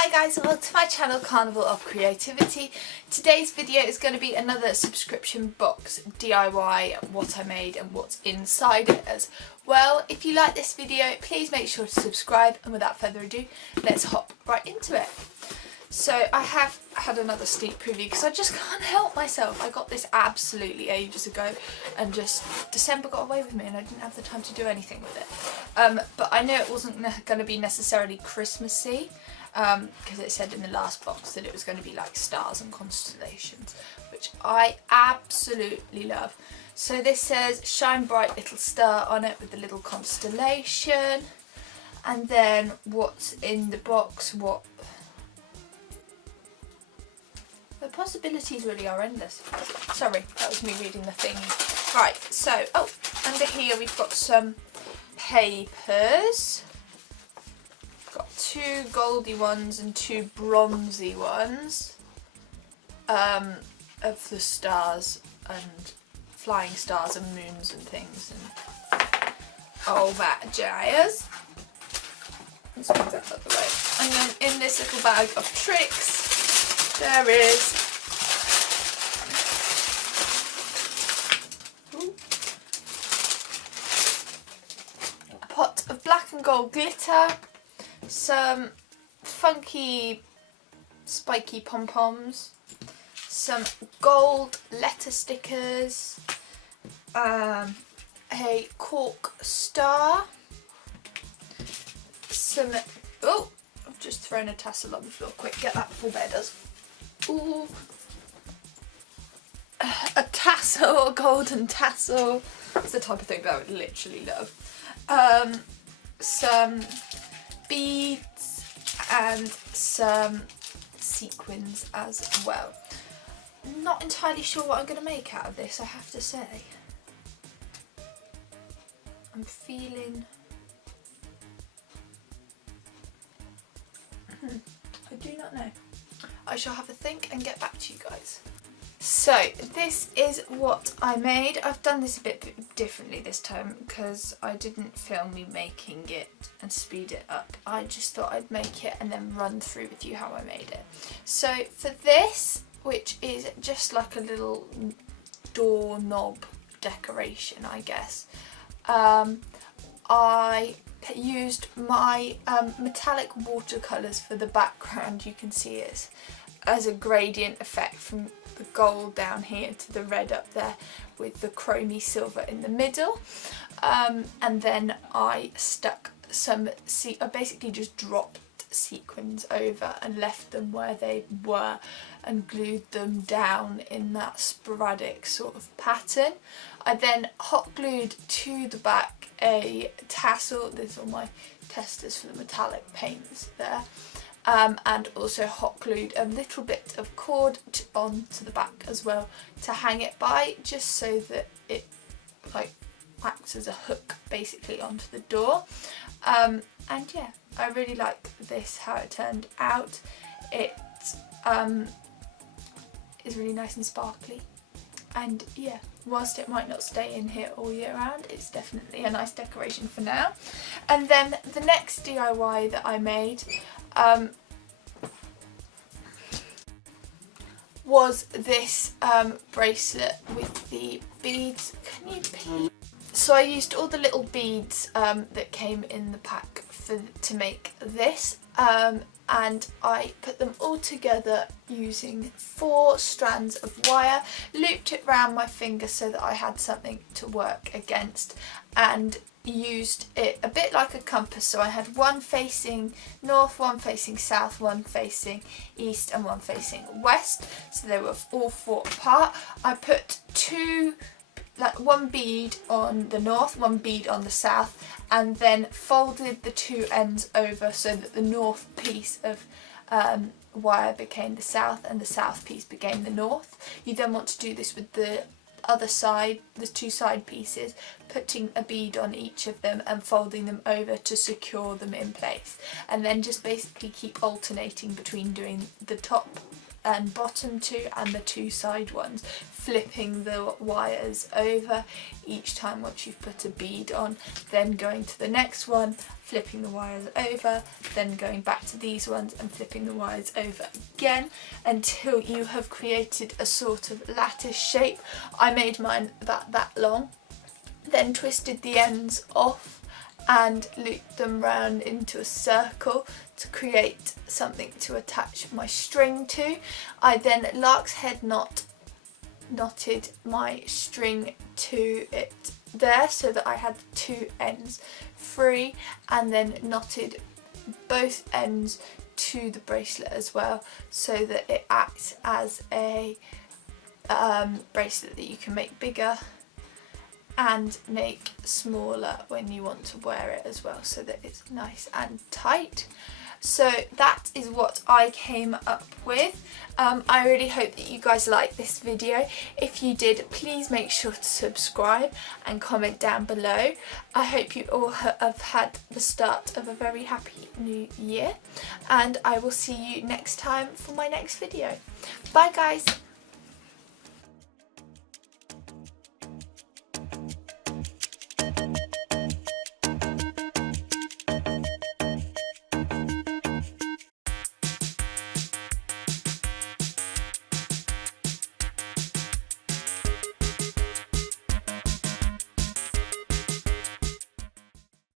Hi guys and welcome to my channel Carnival of Creativity. Today's video is going to be another subscription box DIY, what I made and what's inside it as well. If you like this video please make sure to subscribe, and without further ado let's hop right into it. So I have had another sneak preview because I just can't help myself. I got this absolutely ages ago and just December got away with me and I didn't have the time to do anything with it. But I knew it wasn't going to be necessarily Christmassy because it said in the last box that it was going to be like stars and constellations, which I absolutely love. So this says shine bright little star on it with the little constellation, and then what's in the box, the possibilities really are endless. Sorry, that was me reading the thing. Right, so, under here we've got some papers. Got two goldy ones and two bronzy ones of the stars and flying stars and moons and things and all that jazz. Let's move that out of the way. And then in this little bag of tricks there is a pot of black and gold glitter, some funky spiky pom-poms, some gold letter stickers, a cork star, some, I've just thrown a tassel on the floor, quick get that before Bear does. Ooh, a tassel, a golden tassel. It's the type of thing that I would literally love. Some beads and some sequins as well. Not entirely sure what I'm going to make out of this, I have to say. I'm feeling... I do not know. I shall have a think and get back to you guys. So this is what I made. I've done this a bit differently this time because I didn't film me making it and speed it up. I just thought I'd make it and then run through with you how I made it. So for this, which is just like a little doorknob decoration I guess, I used my metallic watercolours for the background. You can see it as a gradient effect from the gold down here to the red up there with the chromey silver in the middle, and then I stuck some, I basically just dropped sequins over and left them where they were and glued them down in that sporadic sort of pattern. I then hot glued to the back a tassel, these are my testers for the metallic paints there, and also hot glued a little bit of cord onto the back as well to hang it by, just so that it like acts as a hook basically onto the door. And yeah, I really like this, how it turned out. It is really nice and sparkly, and yeah, whilst it might not stay in here all year round, it's definitely a nice decoration for now. And then the next DIY that I made was this bracelet with the beads. Can you please? So I used all the little beads that came in the pack to make this, and I put them all together using 4 strands of wire, looped it round my finger so that I had something to work against, and used it a bit like a compass. So I had one facing north, one facing south, one facing east and one facing west, so they were all 4 apart. I put one bead on the north, one bead on the south, and then folded the 2 ends over so that the north piece of wire became the south and the south piece became the north. You then want to do this with the other side, the 2 side pieces, putting a bead on each of them and folding them over to secure them in place, and then just basically keep alternating between doing the top and bottom two and the two side ones, flipping the wires over each time once you've put a bead on, then going to the next one, flipping the wires over, then going back to these ones and flipping the wires over again until you have created a sort of lattice shape. I made mine about that long, then twisted the ends off and looped them round into a circle to create something to attach my string to. I then lark's head knotted my string to it there so that I had two ends free, and then knotted both ends to the bracelet as well so that it acts as a bracelet that you can make bigger and make smaller when you want to wear it as well, so that it's nice and tight. So that is what I came up with. I really hope that you guys liked this video. If you did, please make sure to subscribe and comment down below. I hope you all have had the start of a very happy new year, and I will see you next time for my next video. Bye guys!